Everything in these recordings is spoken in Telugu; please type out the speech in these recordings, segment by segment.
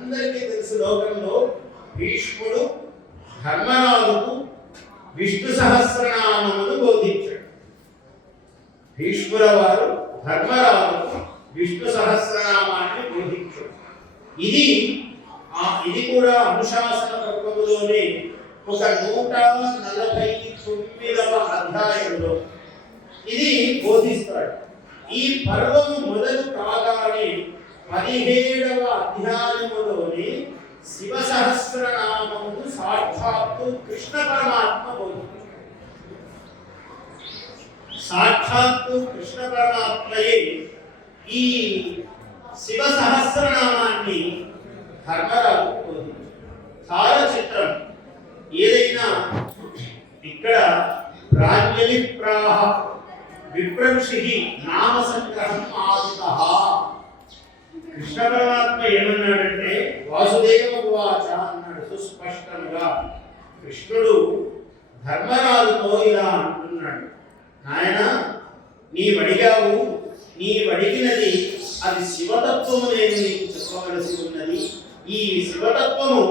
అందరికీ తెలుసు లోకంలో భీష్ముడు ధర్మరాజుకు విష్ణు సహస్రనామమును బోధించాడు. భీష్ముల వారు ధర్మరాజుకు విష్ణు సహస్రనామాన్ని బోధించాడు. ఇది కూడా అనుశాసన పర్వములోనే ఒక 149వ అధ్యాయంలో ఇది బోధిస్తాడు. ఈ పర్వము మొదలు కాగానే 17వ అధ్యాయములోనే శివ సహస్రనామమును సాక్షాత్తు కృష్ణ పరమాత్మ బోధించాడు. సాక్షాత్తు కృష్ణ పరమాత్మయే ఈ శివ సహస్రనామాన్ని ధర్మరాజు బోధించాడు. చాలా చిత్రం. ఏదైనా ఇక్కడ ప్రాజ్ఞలి ప్రాహ విప్రఋషి నామ సంగ్రహం ఆదితః. కృష్ణ పరమాత్మ ఏమన్నాడంటే వాసుదేవ ఉవాచ అన్నాడు సుస్పష్టంగా. కృష్ణుడు ధర్మరాజుతో ఇలా అంటున్నాడు, నాయన నీవు అడిగావు, నీవు అడిగినది అది శివతత్వము నేను నీకు చెప్పవలసి ఉన్నది. ఈ శివతత్వము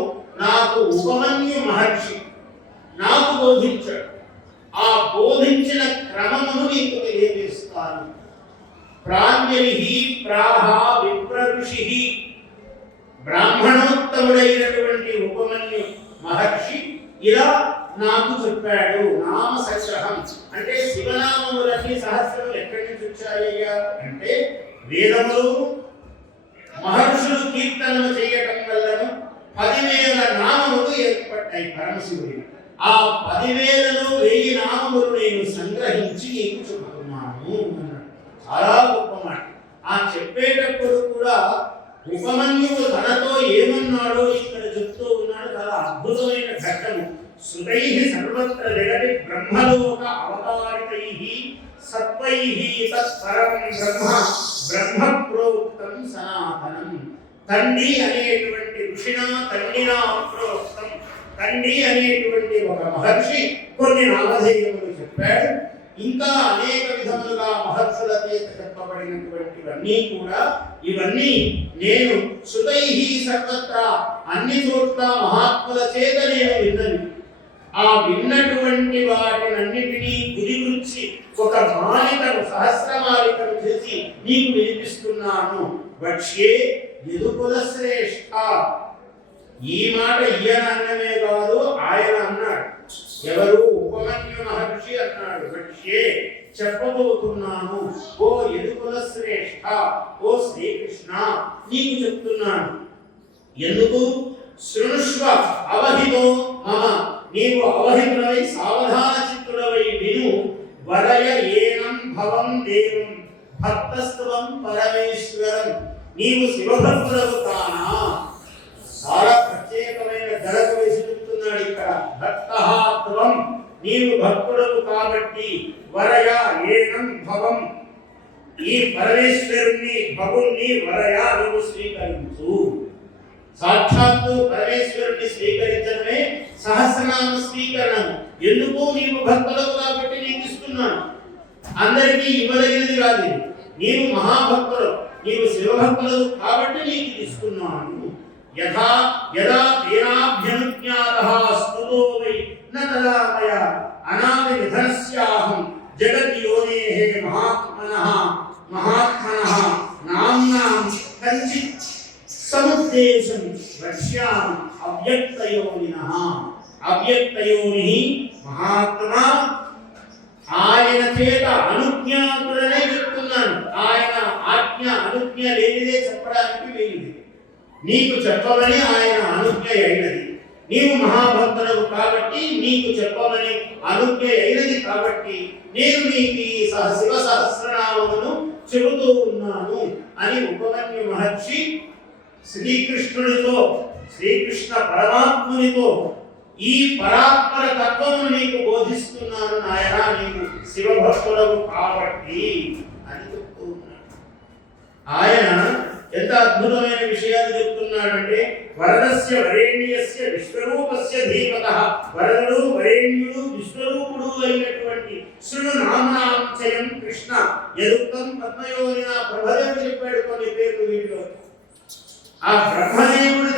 నాకు ఉపమన్యు మహర్షి నాకు బోధించాడు. ఆ బోధించిన క్రమమును నీకు తెలియజేస్తాను. ప్రాజ్ఞలి ప్రాహ విప్రఋషి, బ్రాహ్మణోత్తముడైనటువంటి ఉపమన్యు మహర్షి ఇలా నాకు చెప్పాడు. నామ సంగ్రహం అంటే శివనామములన్నీ సహస్రములు ఎక్కడి నుంచి వచ్చాయ్యా అంటే వేదములు మహర్షులు కీర్తనలు చేయటం వల్లను 10,000 నామములు ఏర్పడ్డాయి పరమశివుడి. ఆ 10,000లో 1000 నామములు నేను సంగ్రహించి నీకు చెబుతున్నాను అన్నాడు. చాలా గొప్ప మాట. ఆ చెప్పేటప్పుడు కూడా ఉపమన్యువు తనతో ఏమన్నాడో ఇక్కడ చెప్తూ ఉన్నాడు. చాలా అద్భుతమైన ఘట్టము. సుతై సర్వత్ర జగతి బ్రహ్మలోక అవతారితై సత్వై తత్పరం బ్రహ్మ ప్రోక్తం సనాతనం. తండ్రి అనేటువంటి ఋషినా తండ్రినా ప్రోక్తం. తండ్రి అనేటువంటి ఒక మహర్షి కొన్ని నామధేయములు చెప్పాడు. ఇంకా అనేక విధములుగా మహర్షుల చేత చెప్పబడినటువంటివన్నీ కూడా ఇవన్నీ నేను సుతై సర్వత్ర అన్ని చోట్ల మహాత్ముల చేత నేను విన్నది. ఆ విన్నటువంటి వాటినన్నిటినీ గురించి ఒక మాలికను సహస్రమాలికను చేసి నీకు వినిపిస్తున్నాను. వక్ష్యే యదుకుల శ్రేష్ఠ. ఈ మాట ఈయన అన్నమే కాదు, ఆయన అన్నాడు. ఎవరు? ఉపమన్యు మహర్షి అన్నాడు. వక్ష్యే చెప్పబోతున్నాను. ఓ యదుకుల శ్రేష్ఠ, ఓ శ్రీకృష్ణ నీకు చెప్తున్నాను. ఎందుకు? శృణుష్వ అవహితో మమ. నీవు అవహితుడవై సావధాన చిత్తుడవై విను. వరయ ఏనం భవం దేవం భక్తస్త్వం పరమేశ్వరం. నీవు శివభక్తుడవు కానా? చాలా ప్రత్యేకమైన గడప వేసి చెప్తున్నాడు ఇక్కడ. భక్తః నీవు భక్తుడవు కాబట్టి వరయ ఏనం భవం, ఈ పరమేశ్వరుణ్ణి భగుణ్ణి వరయ నువ్వు స్వీకరించు. సాక్షాత్తు పరమేశ్వరుణ్ణి స్వీకరించడమే సహస్రనామ స్వీకరణం. ఎందుకు? నీవు భక్తుడవు కాబట్టి నీకు ఇస్తున్నాను. అందరికీ ఇవ్వదగినది కాదు. నీవు మహాభక్తుడు, నీవు శివభక్తుడు కాబట్టి నీకు ఇస్తున్నాను. యథా యదా తేనాభ్యనుజ్ఞాతః స్తుతో వై న తదా మయా అనాది నిధనస్యాహం జగతి యోనేః మహాత్మనః నామ్నాం కంచిత్ సముద్దేశం వక్ష్యామి అవ్యక్తయోనినః. అవ్యక్తయోని మహాత్మా ఆయన చేత అనుజ్ఞాతులనే చెప్తున్నాను. ఆయన ఆజ్ఞ అనుజ్ఞ లేనిదే చెప్పడానికి వీలుది. నీకు చెప్పమని ఆయన అనుజ్ఞ అయినది. నీవు మహాభక్తుడవు కాబట్టి నీకు చెప్పమని అనుజ్ఞ అయినది కాబట్టి నేను నీకు ఈ శివ సహస్రనామమును చెబుతూ ఉన్నాను అని ఉపమన్యు మహర్షి శ్రీకృష్ణుడితో, శ్రీకృష్ణ పరమాత్మునితో ఈ పరాత్పర తత్వమును నీకు బోధిస్తున్నాను నాయన, నీకు శివభక్తుడవు కాబట్టి అని చెప్తూ ఉన్నాడు. ఆయన ఎంత అద్భుతమైన విషయాలు చెప్తున్నాడంటే వరదస్య వరేణ్యస్య విశ్వరూపస్య ధీమతః. వరదుడు వరేణ్యుడు విశ్వరూపుడు అయినటువంటి శృణు నామ్నాంచయం కృష్ణ యదుక్తం పద్మయోనిన. ప్రభదేవుడు చెప్పాడు కొన్ని పేర్లు వీటిలో. ఆ బ్రహ్మదేవుడు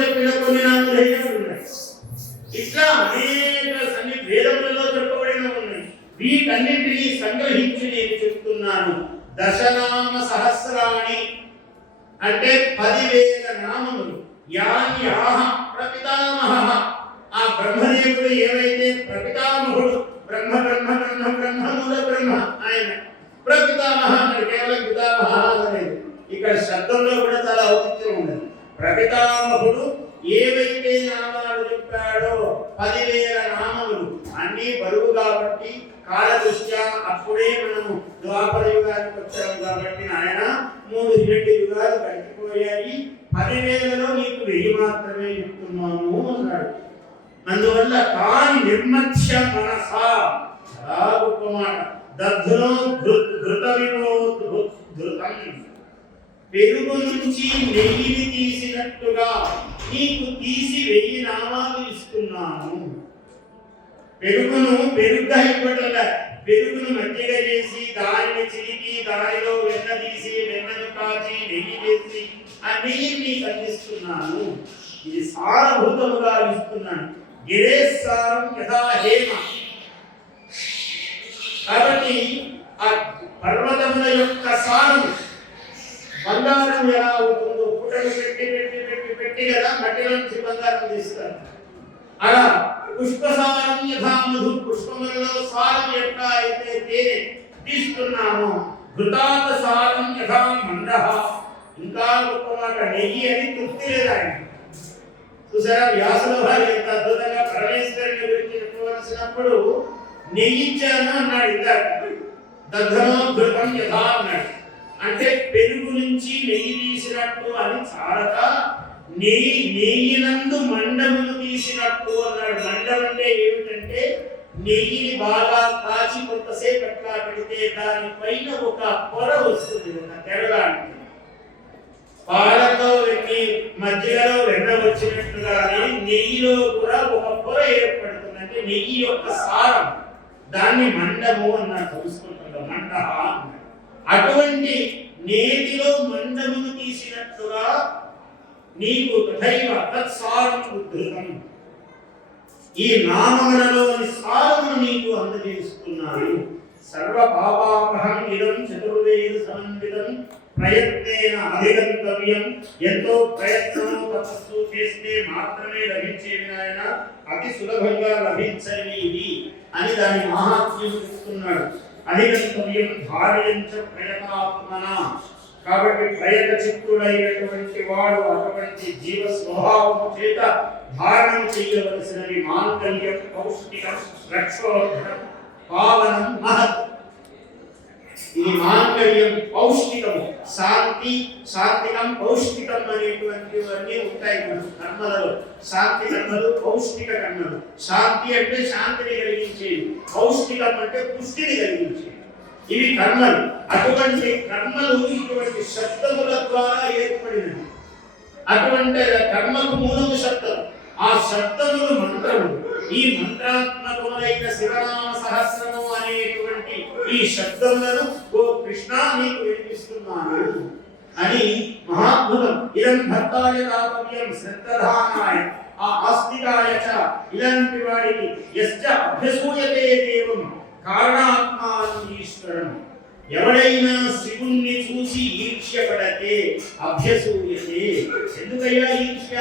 దశనామ సహస్రాణి అంటే 10,000 నామములు. యాన్యాహ ప్రపితామహ ఆ బ్రహ్మదేవుడు ఏవైతే ప్రపితామహుడు బ్రహ్మ బ్రహ్మ బ్రహ్మ బ్రహ్మ మూల బ్రహ్మ ఆయన ప్రపితామహ అంటే కేవలం పితామహ అనేది ఇక్కడ శబ్దంలో కూడా చాలా ఔచిత్యం ఉన్నది. ప్రపితామహుడు ఏవైతే నామాలు చెప్పాడో 10,000 నామములు అన్నీ బరువు కాబట్టి కాలదృష్ట్యా అప్పుడే మనము ద్వాపర యుగానికి వచ్చాము కాబట్టి ఆయన 3 యుగాలు గడిచిపోయాయి. 10,000లో నీకు 1000 మాత్రమే చెప్తున్నాను అన్నాడు. అందువల్ల కాని నిర్మత్స్య మనస చాలా గొప్ప మాట. దధ్నో ధృతం పెరుగు నుంచి నెయ్యిని తీసినట్టుగా నీకు తీసి 1000 నామాలు ఇస్తున్నాను. పెరుగును పెరుగుగా ఇవ్వటంలా పెరుగును మజ్జిగ చేసి దానిని చిలికి దానిలో వెన్న తీసి వెన్నను కాచి నెయ్యి వేసి ఆ నెయ్యిని నీకు అందిస్తున్నాను. ఇది సారభూతముగా ఇస్తున్నాను. గిరేసారం యథా హేమ కాబట్టి ఆ పర్వతముల యొక్క సారం బంగారం ఎలా అవుతుందో పుటలు పెట్టి పెట్టి పెట్టి పెట్టి కదా మట్టిలో నుంచి బంగారం తీస్తారు. అలా పుష్పసారం యథా మధు పుష్పములలో సారం ఎట్లా అయితే తేనె తీస్తున్నామో ఘృతాత సారం యథా మండహ ఇంకా గొప్ప మాట నెయ్యి అని తృప్తి లేదు ఆయన. చూసారా వ్యాసుల వారు ఎంత అద్భుతంగా పరమేశ్వరుని గురించి చెప్పవలసినప్పుడు నెయ్యిచ్చాను అన్నాడు. ఇందాక దధ్నో ఘృతం యథా అన్నాడు. అంటే పెరుగు నుంచి నెయ్యి తీసినట్టు అని చాలక నెయ్యినందు మండమును తీసినట్టు అన్నాడు. మండం అంటే ఏమిటంటే నెయ్యిని బాగా కాచి కొంతసేపు ఎట్లా పెడితే దానిపైన ఒక పొర వస్తుంది, ఒక తెరలాంటి. పాలతో వెన్ని మధ్యలో వెన్న వచ్చినట్టుగానే నెయ్యిలో కూడా ఒక పొర ఏర్పడుతుంది. అంటే నెయ్యి యొక్క సారం దాన్ని మండము అన్నాడు. తెలుసుకుంటుందా మండ అన్నాడు. అటువంటి నేతిలో మండమును తీసినట్టుగా నీకు తథైవ తత్సారం ఉద్ధృతం ఈ నామములలోని సారమును నీకు అందజేస్తున్నాను. సర్వ పాపాపహం ఇదం చతుర్వేద సమన్వితం ప్రయత్నేన అధిగంతవ్యం. ఎంతో ప్రయత్నం తపస్సు చేస్తే మాత్రమే లభించేవి నాయన, అతి సులభంగా లభించనివి అని దాని మహాత్మ్యం చెప్తున్నాడు. అధిగంతవ్యం ధార్యంచ ప్రయతాత్మన కాబట్టి ప్రయత చిత్తుడైనటువంటి వాడు అటువంటి జీవ స్వభావము చేత ధారణం చేయవలసినవి మాంగళ్యం పౌష్టికం రక్షోధనం పావనం మహత్. ఈ మాంగళ్యం పౌష్టికము శాంతి శాంతికం పౌష్టికం అనేటువంటివన్నీ ఉంటాయి మన కర్మలలో. శాంతి కర్మలు పౌష్టిక కర్మలు. శాంతి అంటే శాంతిని కలిగించేది, పౌష్టికం అంటే పుష్టిని కలిగించేది. ఇవి కర్మలు. అటువంటి కర్మలు ఇటువంటి శబ్దముల ద్వారా ఏర్పడినవి. అటువంటి కర్మకు మూలము శబ్దం. ఆ శబ్దములు మంత్రములు. ఈ మంత్రాత్మకములైన శివనామ సహస్రము అనేటువంటి ఈ శబ్దములను ఓ కృష్ణ నీకు వినిపిస్తున్నాను అని మహాద్భుతం. ఇదం భక్తాయ దాతవ్యం శ్రద్ధధానాయ ఆ ఆస్తికాయ చ ఇలాంటి వాడికి యశ్చ అభ్యసూయతే దేవం కారణాత్మానందీశ్వరం. ఎవడైనా శివుణ్ణి చూసి ఈర్ష్యపడతే అభ్యసూయతే. ఎందుకయ్యా ఈర్ష్య?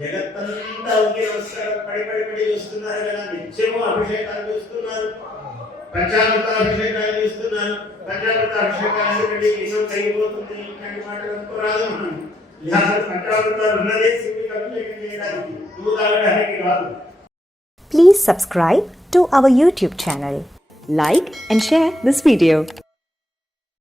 జగత్తంతా ఒకే నమస్కారం పడి చూస్తున్నారు కదా, నిత్యము అభిషేకాలు చేస్తున్నారు, పంచామృత అభిషేకాలు చేస్తున్నారు. పంచామృత అభిషేకాలు ఎందుకంటే ఎన్నో తగ్గిపోతుంది ఇట్లాంటి మాటలు అనుకోరాదు. మనం అసలు పంచామృతాలు ఉన్నదే శివుడికి అభిషేకం చేయడానికి, నువ్వు తాగడానికి కాదు. Please subscribe to our YouTube channel. Like and share this video.